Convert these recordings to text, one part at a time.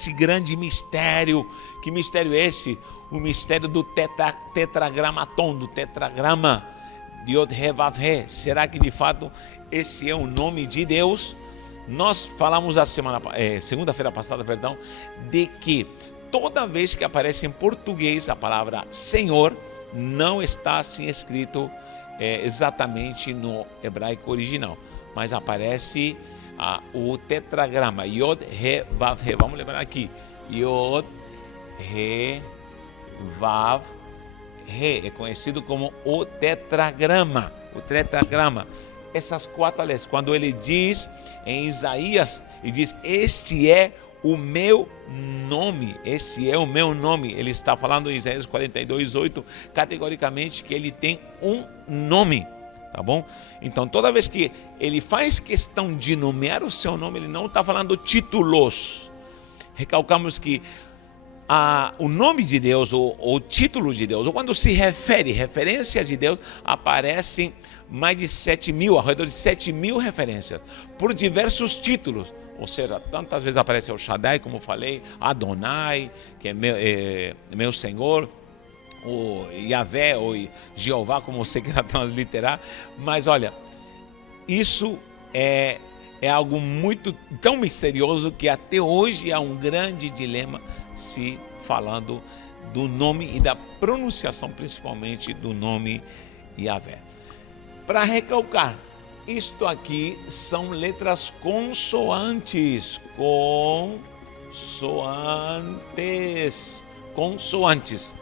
esse grande mistério. Que mistério é esse? O mistério do tetragramaton, do tetragrama de Yod He Vav He. Será que de fato esse é o nome de Deus? Nós falamos segunda-feira passada, de que toda vez que aparece em português a palavra Senhor, não está assim escrito exatamente no hebraico original, mas aparece o tetragrama Yod He Vav He. Vamos lembrar aqui, Yod He Vav He é conhecido como o tetragrama. O tetragrama, essas 4 letras, quando ele diz em Isaías, ele diz: este é o meu nome, esse é o meu nome. Ele está falando em Isaías 42:8, categoricamente, que ele tem um nome, tá bom? Então, toda vez que ele faz questão de nomear o seu nome, ele não está falando títulos. Recalcamos que o nome de Deus, ou o título de Deus, ou quando se refere, referências de Deus, aparecem mais de 7.000, ao redor de 7.000 referências, por diversos títulos. Ou seja, tantas vezes aparece o Shaddai, como eu falei, Adonai, que é meu Senhor, o Yahvé, ou Jeová, como você queira transliterar. Mas olha, isso é algo muito tão misterioso que até hoje há um grande dilema se falando do nome e da pronunciação, principalmente do nome Yahvé. Para recalcar, isto aqui são letras consoantes, consoantes.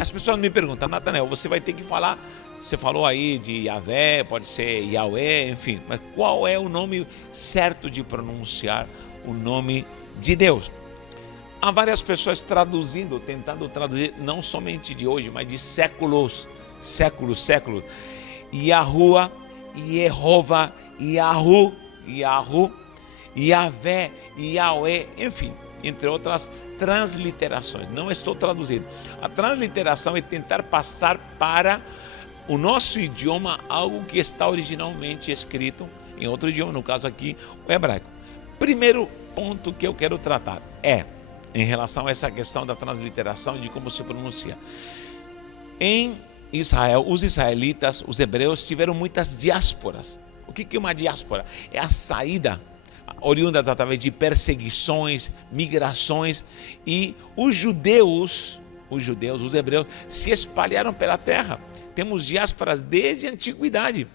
As pessoas me perguntam: Natanael, você vai ter que falar, você falou aí de Yahvé, pode ser Yahweh, enfim, mas qual é o nome certo de pronunciar o nome de Deus? Há várias pessoas tentando traduzir, não somente de hoje, mas de séculos. Yahuwah, Yehovah, Yahu, Yahvé, Yahweh, enfim, entre outras transliterações. Não estou traduzindo. A transliteração é tentar passar para o nosso idioma algo que está originalmente escrito em outro idioma, no caso aqui, o hebraico. Primeiro ponto que eu quero tratar é em relação a essa questão da transliteração e de como se pronuncia. Em Israel, os israelitas, os hebreus, tiveram muitas diásporas. O que é uma diáspora? É a saída oriunda através de perseguições, migrações, e os hebreus, se espalharam pela terra. Temos diásporas desde a antiguidade.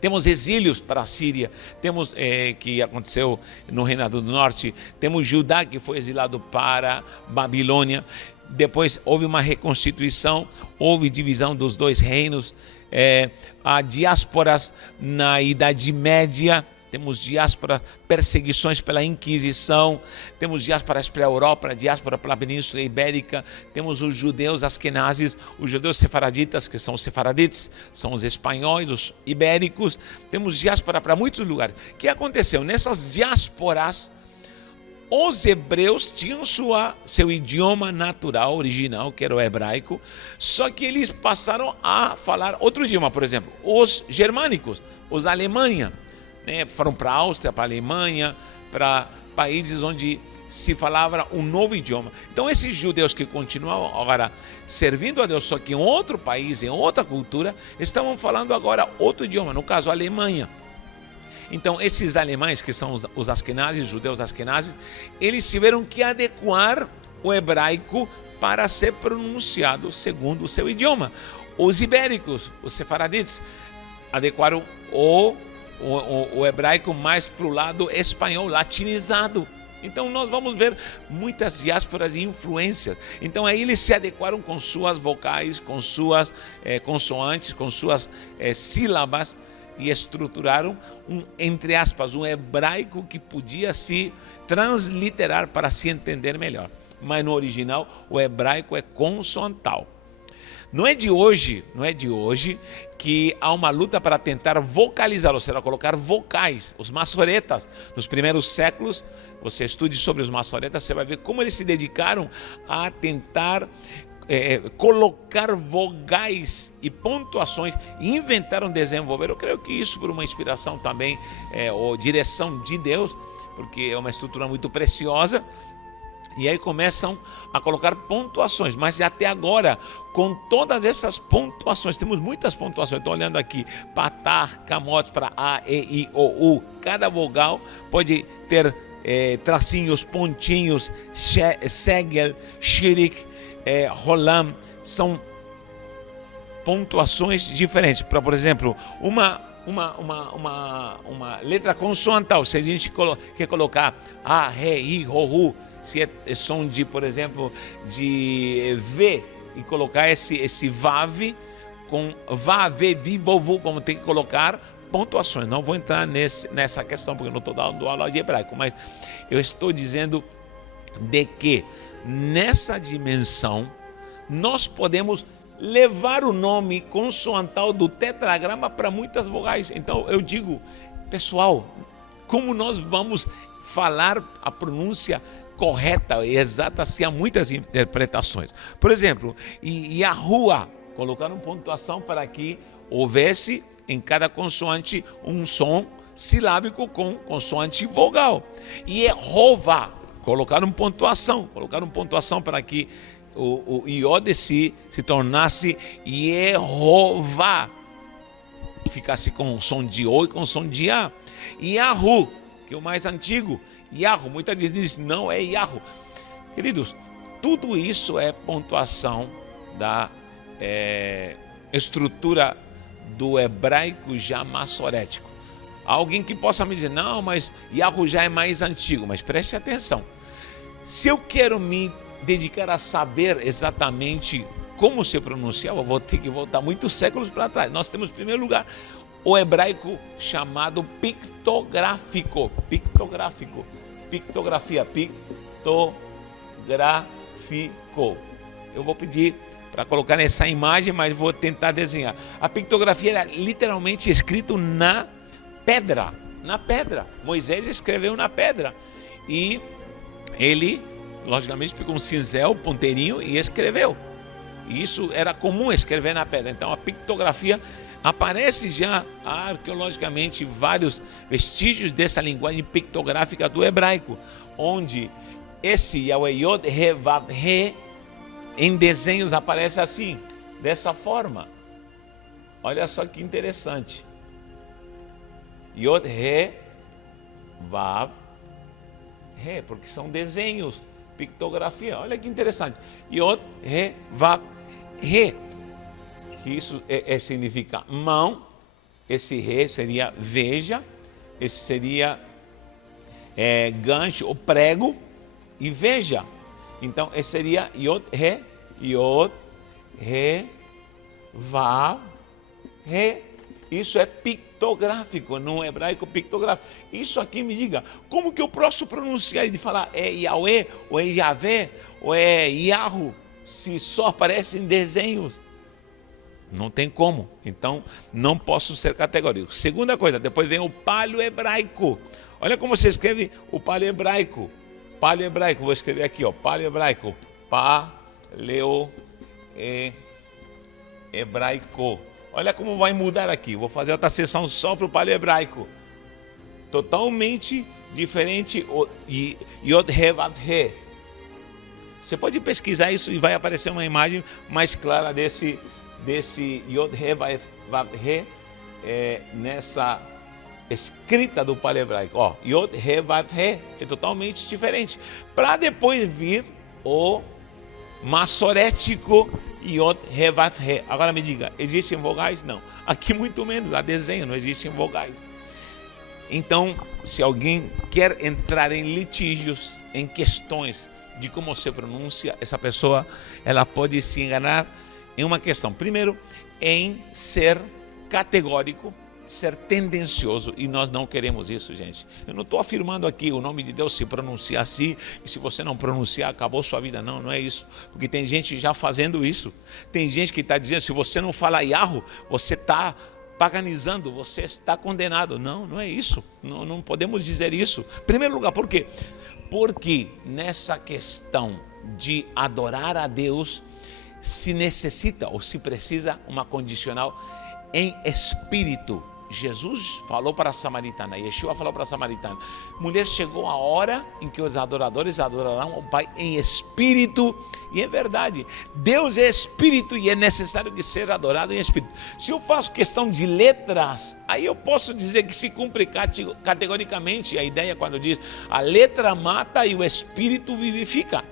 Temos exílios para a Síria, temos que aconteceu no Reinado do Norte, temos Judá, que foi exilado para Babilônia. Depois houve uma reconstituição, houve divisão dos 2 reinos. Há diásporas na Idade Média, temos diáspora, perseguições pela Inquisição, temos diásporas pela Europa, diáspora pela Península Ibérica, temos os judeus askenazes, os judeus sefaraditas, que são os sefaradites, são os espanhóis, os ibéricos, temos diáspora para muitos lugares. O que aconteceu? Nessas diásporas, os hebreus tinham seu idioma natural, original, que era o hebraico, só que eles passaram a falar outro idioma. Por exemplo, os germânicos, os Alemanha, foram para a Áustria, para a Alemanha, para países onde se falava um novo idioma. Então esses judeus que continuam agora servindo a Deus, só que em outro país, em outra cultura, estavam falando agora outro idioma, no caso a Alemanha. Então esses alemães, que são os askenazes, os judeus askenazes, eles tiveram que adequar o hebraico para ser pronunciado segundo o seu idioma. Os ibéricos, os sefaradites, adequaram o hebraico mais para o lado espanhol, latinizado. Então nós vamos ver muitas diásporas e influências. Então aí eles se adequaram com suas vocais, com suas consoantes, com suas sílabas, e estruturaram entre aspas, um hebraico que podia se transliterar para se entender melhor. Mas no original o hebraico é consonantal. Não é de hoje que há uma luta para tentar vocalizar, ou seja, colocar vocais. Os maçoretas, nos primeiros séculos, você estude sobre os maçoretas, você vai ver como eles se dedicaram a tentar colocar vogais e pontuações, e inventaram, desenvolver. Eu creio que isso por uma inspiração também, ou direção de Deus, porque é uma estrutura muito preciosa. E aí começam a colocar pontuações, mas até agora, com todas essas pontuações, temos muitas pontuações. Estou olhando aqui, patar, camotes para A, E, I, O, U. Cada vogal pode ter tracinhos, pontinhos, segel, shirik, rolam. São pontuações diferentes. Para, por exemplo, uma letra consoantal, se a gente quer colocar A, Ré, I, Ro, U, se é som de, por exemplo, de V, e colocar esse VAV com VA, V, Vi, Vovu, como tem que colocar pontuações. Não vou entrar nessa questão, porque eu não estou dando aula de hebraico, mas eu estou dizendo de que nessa dimensão nós podemos levar o nome consoantal do tetragrama para muitas vogais. Então eu digo, pessoal, como nós vamos falar a pronúncia correta e exata se há muitas interpretações? Por exemplo, Yahuwah, colocaram pontuação para que houvesse em cada consoante um som silábico com consoante vogal. E Yehová, colocaram pontuação para que o iode se tornasse Yehová, ficasse com som de O e com som de A. Yahu, que é o mais antigo, Yahu, muita gente diz não é Yahu. Queridos, tudo isso é pontuação da estrutura do hebraico já massorético. Alguém que possa me dizer, não, mas Yahu já é mais antigo, mas preste atenção. Se eu quero me dedicar a saber exatamente como se pronunciava, eu vou ter que voltar muitos séculos para trás. Nós temos, em primeiro lugar, o hebraico chamado pictográfico. Pictografia. Eu vou pedir para colocar nessa imagem, mas vou tentar desenhar. A pictografia era literalmente escrito na pedra. Moisés escreveu na pedra. E ele, logicamente, pegou um cinzel, ponteirinho e escreveu. E isso era comum escrever na pedra. Então a pictografia aparece já arqueologicamente vários vestígios dessa linguagem pictográfica do hebraico, onde esse Yahweh Yod He Vav He em desenhos aparece assim, dessa forma. Olha só que interessante. Yod He Vav He, porque são desenhos, pictografia. Olha que interessante. Yod He Vav He, que isso significa mão. Esse Re seria veja. Esse seria gancho ou prego. E veja. Então esse seria Yod He Vav He. Isso é pictográfico, no hebraico pictográfico. Isso aqui me diga, como que eu posso pronunciar e de falar é Yahweh, ou é Yahvé, ou é Yahu, se só aparecem desenhos? Não tem como. Então não posso ser categórico. Segunda coisa, depois vem o paleo-hebraico. Olha como você escreve o paleo-hebraico. Paleo-hebraico, vou escrever aqui, ó, paleo-hebraico. Paleo-hebraico. Olha como vai mudar aqui. Vou fazer outra sessão só para o paleo-hebraico. Totalmente diferente. Yod He Vav He. Você pode pesquisar isso e vai aparecer uma imagem mais clara desse Yod He Vav He nessa escrita do paleo-hebraico. Ó, Yod He Vav He é totalmente diferente. Para depois vir o massorético Yod He Vav He. Agora me diga, existem vogais? Não. Aqui muito menos, a desenho, não existem vogais. Então, se alguém quer entrar em litígios, em questões de como se pronuncia, essa pessoa, ela pode se enganar em uma questão. Primeiro, em ser categórico, ser tendencioso, e nós não queremos isso, gente. Eu não estou afirmando aqui o nome de Deus se pronuncia assim, e se você não pronunciar, acabou sua vida. Não, não é isso. Porque tem gente já fazendo isso. Tem gente que está dizendo, se você não fala Yahu, você está paganizando, você está condenado. Não, não é isso. Não podemos dizer isso. Em primeiro lugar, por quê? Porque nessa questão de adorar a Deus, se necessita ou se precisa uma condicional em espírito. Jesus falou para a samaritana, Yeshua falou para a samaritana: mulher, chegou a hora em que os adoradores adorarão o Pai em espírito e em verdade. Deus é espírito e é necessário que seja adorado em espírito. Se eu faço questão de letras, aí eu posso dizer que se cumpre categoricamente a ideia quando diz: a letra mata e o espírito vivifica.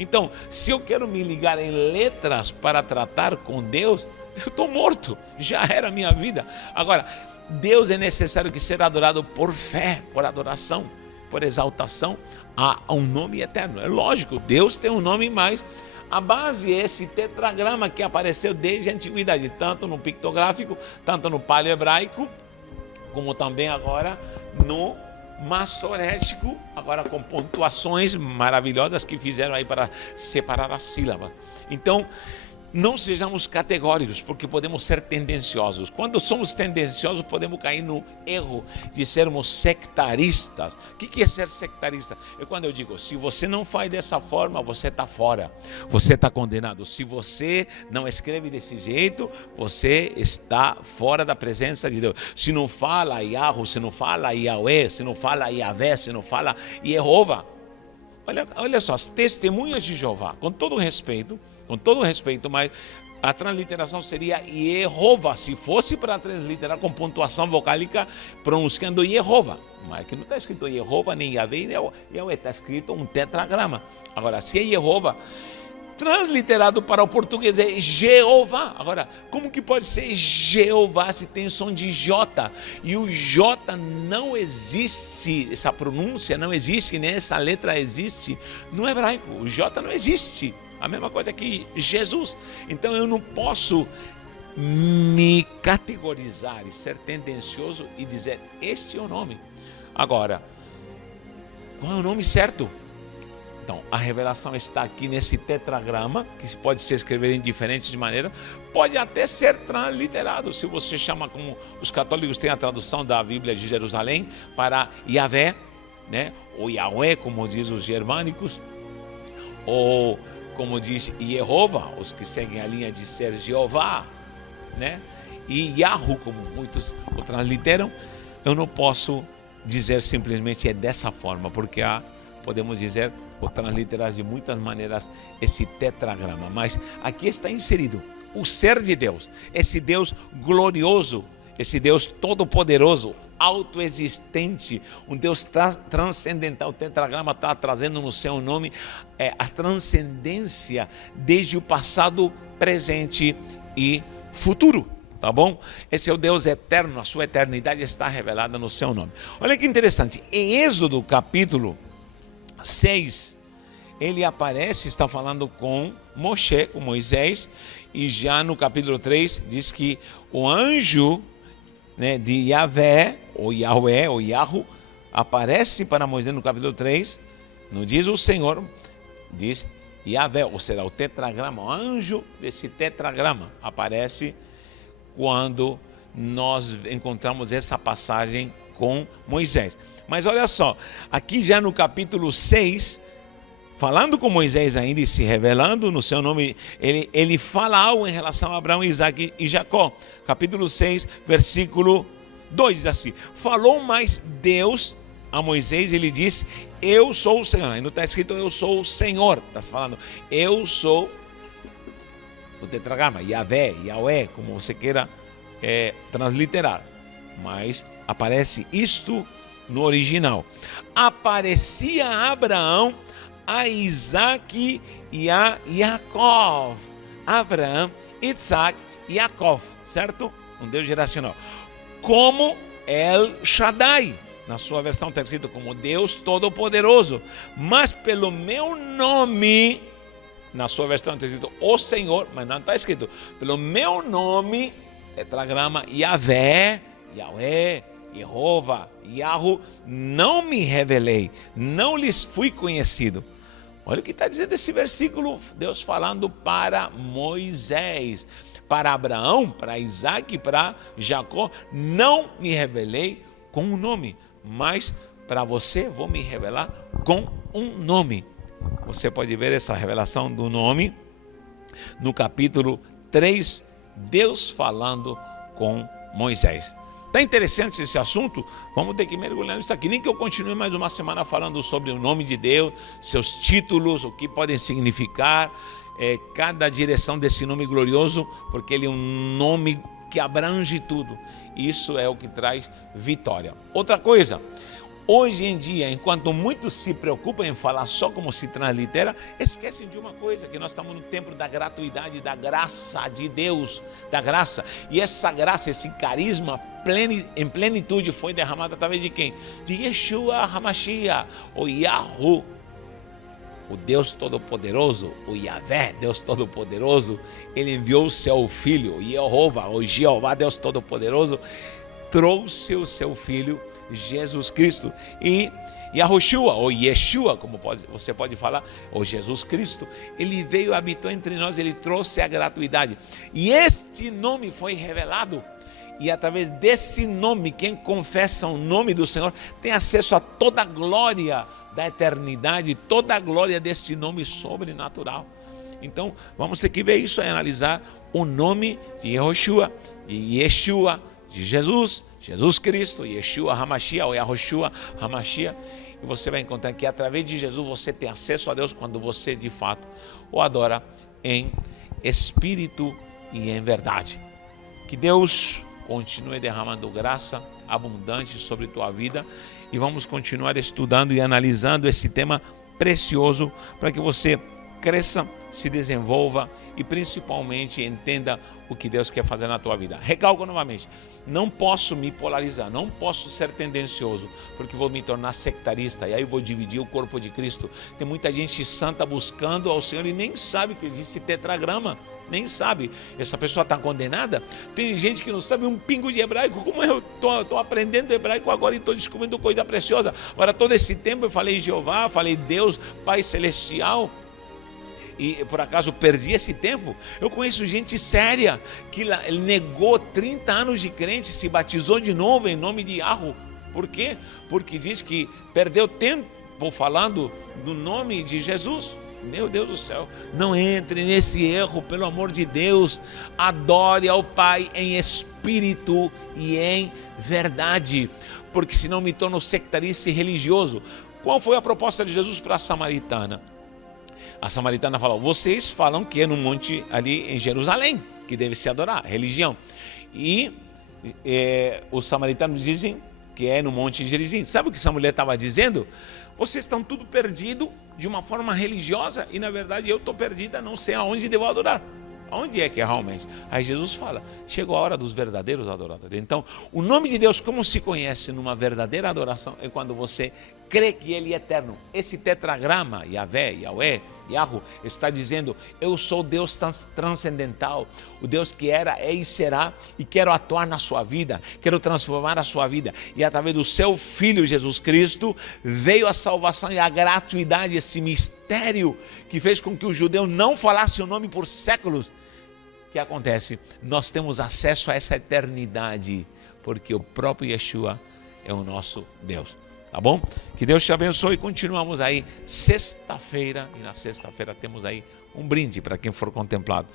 Então, se eu quero me ligar em letras para tratar com Deus, eu estou morto, já era a minha vida. Agora, Deus é necessário que seja adorado por fé, por adoração, por exaltação a um nome eterno. É lógico, Deus tem um nome, mas a base é esse tetragrama que apareceu desde a antiguidade, tanto no pictográfico, tanto no paleohebraico, como também agora no maçorético, agora com pontuações maravilhosas que fizeram aí para separar as sílabas. Então, não sejamos categóricos, porque podemos ser tendenciosos. Quando somos tendenciosos, podemos cair no erro de sermos sectaristas. O que é ser sectarista? É quando eu digo: se você não faz dessa forma, você está fora, você está condenado. Se você não escreve desse jeito, você está fora da presença de Deus. Se não fala Yahweh, se não fala Yahweh, se não fala Yahvé, se não fala Jeová. Olha só, as testemunhas de Jeová, com todo respeito, mas a transliteração seria Jeová, se fosse para transliterar com pontuação vocálica, pronunciando Jeová. Mas aqui não está escrito Jeová, nem Yahvé, nem Yahweh, está escrito um tetragrama. Agora, se é Jeová, transliterado para o português é Jeová. Agora, como que pode ser Jeová se tem som de J? E o J não existe, essa pronúncia não existe, nem essa letra existe no hebraico. O J não existe. A mesma coisa que Jesus. Então eu não posso me categorizar e ser tendencioso e dizer: este é o nome. Agora, qual é o nome certo? Então, a revelação está aqui nesse tetragrama, que pode ser escrito em diferentes maneiras, pode até ser transliterado, se você chama, como os católicos têm a tradução da Bíblia de Jerusalém, para Yahvé, né? Ou Yahweh, como diz os germânicos, ou como diz Jeová, os que seguem a linha de ser Jeová, né? E Yahu, como muitos o transliteram. Eu não posso dizer simplesmente é dessa forma, porque podemos dizer ou transliterar de muitas maneiras esse tetragrama, mas aqui está inserido o ser de Deus, esse Deus glorioso, esse Deus todo-poderoso, autoexistente, um Deus transcendental. O tetragrama está trazendo no seu nome a transcendência desde o passado, presente e futuro. Tá bom? Esse é o Deus eterno, a sua eternidade está revelada no seu nome. Olha que interessante, em Êxodo capítulo 6, ele aparece, está falando com Moshe, com Moisés, e já no capítulo 3 diz que o anjo, né, de Yahvé, ou Yahweh, ou Yahu, aparece para Moisés no capítulo 3, não diz o Senhor, diz Yahvé, ou será o tetragrama, o anjo desse tetragrama aparece quando nós encontramos essa passagem com Moisés. Mas olha só, aqui já no capítulo 6, falando com Moisés ainda e se revelando no seu nome, ele fala algo em relação a Abraão, Isaac e Jacó. Capítulo 6, versículo 2 diz assim: falou mais Deus a Moisés, ele disse: eu sou o Senhor. Aí não está escrito eu sou o Senhor, está se falando eu sou o tetragrama, Yahvé, Yahweh, como você queira transliterar. Mas aparece isto no original. Aparecia a Abraão, a Isaac e a Jacó. Abraão, Isaac e Jacó, certo? Um Deus geracional. Como El Shaddai, na sua versão está escrito como Deus Todo-Poderoso. Mas pelo meu nome, na sua versão está escrito o Senhor, mas não está escrito pelo meu nome, tetragrama Yahvé, Yahweh, Jeová, Yahu, não me revelei, não lhes fui conhecido. Olha o que está dizendo esse versículo, Deus falando para Moisés, para Abraão, para Isaac, para Jacó, não me revelei com um nome, mas para você vou me revelar com um nome. Você pode ver essa revelação do nome no capítulo 3, Deus falando com Moisés. Está interessante esse assunto? Vamos ter que mergulhar nisso aqui. Nem que eu continue mais uma semana falando sobre o nome de Deus, seus títulos, o que podem significar, cada direção desse nome glorioso, porque ele é um nome que abrange tudo. Isso é o que traz vitória. Outra coisa, hoje em dia, enquanto muitos se preocupam em falar só como se translitera, esquecem de uma coisa, que nós estamos no tempo da gratuidade, da graça de Deus, da graça. E essa graça, esse carisma em plenitude foi derramado através de quem? De Yeshua HaMashiach, o Yahu, o Deus Todo-Poderoso, o Yahvé, Deus Todo-Poderoso. Ele enviou o seu Filho, o Jeová, Deus Todo-Poderoso, trouxe o seu Filho, Jesus Cristo, e Yahushua, ou Yeshua, como você pode falar, ou Jesus Cristo, ele veio, habitou entre nós, ele trouxe a gratuidade, e este nome foi revelado, e através desse nome, quem confessa o nome do Senhor, tem acesso a toda a glória da eternidade, toda a glória desse nome sobrenatural. Então, vamos ter que ver isso e analisar o nome de Yahushua, de Yeshua, de Jesus Cristo, Yeshua HaMashiach, ou Yahushua HaMashiach, e você vai encontrar que através de Jesus você tem acesso a Deus quando você de fato o adora em espírito e em verdade. Que Deus continue derramando graça abundante sobre tua vida, e vamos continuar estudando e analisando esse tema precioso para que você cresça, se desenvolva e principalmente entenda o que Deus quer fazer na tua vida. Recalco novamente, não posso me polarizar, não posso ser tendencioso, porque vou me tornar sectarista e aí vou dividir o corpo de Cristo. Tem muita gente santa buscando ao Senhor e nem sabe que existe tetragrama, nem sabe. Essa pessoa está condenada. Tem gente que não sabe um pingo de hebraico. Como eu estou aprendendo hebraico agora e estou descobrindo coisa preciosa. Agora, todo esse tempo eu falei Jeová, falei Deus, Pai Celestial, e por acaso perdi esse tempo. Eu conheço gente séria que negou 30 anos de crente, se batizou de novo em nome de Yahu. Por quê? Porque diz que perdeu tempo falando do nome de Jesus. Meu Deus do céu, não entre nesse erro, pelo amor de Deus. Adore ao Pai em espírito e em verdade, porque senão me torno sectarista e religioso. Qual foi a proposta de Jesus para a samaritana? A samaritana falou: vocês falam que é no monte ali em Jerusalém que deve se adorar, religião. E os samaritanos dizem que é no monte de Gerizim. Sabe o que essa mulher estava dizendo? Vocês estão tudo perdido de uma forma religiosa e na verdade eu estou perdida, não sei aonde devo adorar. Aonde é que é realmente? Aí Jesus fala, chegou a hora dos verdadeiros adoradores. Então, o nome de Deus, como se conhece numa verdadeira adoração, é quando você crê que Ele é eterno. Esse tetragrama, Yahvé, Yahweh, Yahu, está dizendo, eu sou Deus transcendental, o Deus que era, é e será, e quero atuar na sua vida, quero transformar a sua vida. E através do seu Filho Jesus Cristo, veio a salvação e a gratuidade, esse mistério que fez com que o judeu não falasse o nome por séculos. O que acontece? Nós temos acesso a essa eternidade, porque o próprio Yeshua é o nosso Deus. Tá bom? Que Deus te abençoe. Continuamos aí sexta-feira, e na sexta-feira temos aí um brinde para quem for contemplado.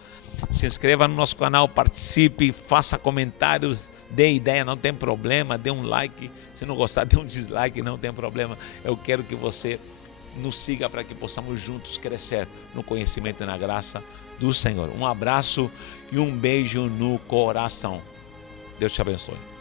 Se inscreva no nosso canal, participe, faça comentários, dê ideia, não tem problema, dê um like. Se não gostar, dê um dislike, não tem problema. Eu quero que você nos siga para que possamos juntos crescer no conhecimento e na graça do Senhor. Um abraço e um beijo no coração. Deus te abençoe.